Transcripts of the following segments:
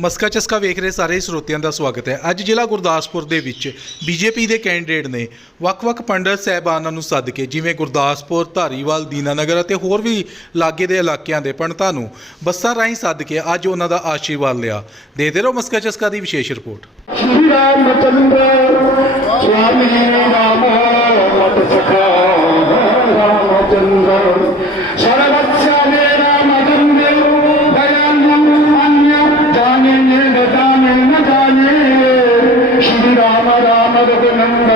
ਮਸਕਾ ਚਸਕਾ ਵੇਖ ਰਹੇ ਸਾਰੇ ਸਰੋਤਿਆਂ ਦਾ ਸਵਾਗਤ ਹੈ। ਅੱਜ ਜ਼ਿਲ੍ਹਾ ਗੁਰਦਾਸਪੁਰ ਦੇ ਵਿੱਚ ਬੀਜੇਪੀ ਦੇ ਕੈਂਡੀਡੇਟ ਨੇ ਵੱਖ-ਵੱਖ ਪੰਡਤ ਸਹਿਬਾਨਾਂ ਨੂੰ ਸੱਦ ਕੇ ਜਿਵੇਂ ਗੁਰਦਾਸਪੁਰ, ਧਾਰੀਵਾਲ, ਦੀਨਾਨਗਰ ਅਤੇ ਹੋਰ ਵੀ ਲਾਗੇ ਦੇ ਇਲਾਕਿਆਂ ਦੇ ਪੰਡਤਾਂ ਨੂੰ ਬੱਸਾਂ ਰਾਹੀਂ ਸੱਦ ਕੇ ਅੱਜ ਉਹਨਾਂ ਦਾ ਆਸ਼ੀਰਵਾਦ ਲਿਆ। ਦੇਖਦੇ ਰਹੋ ਮਸਕਾ ਚਸਕਾ ਦੀ ਵਿਸ਼ੇਸ਼ ਰਿਪੋਰਟ। ਸ਼੍ਰੀ ਰਾਮ ਚੰਦਰ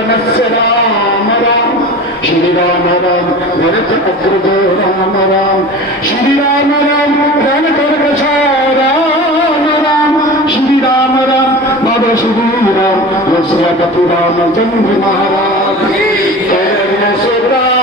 रघुनंदनस्य राम राम श्री राम राम भरत अग्रज राम राम श्री राम राम रण कर राम राम श्री राम राम बाबा श्री राम रसपति रामचंद्र महाराज कैलाश राम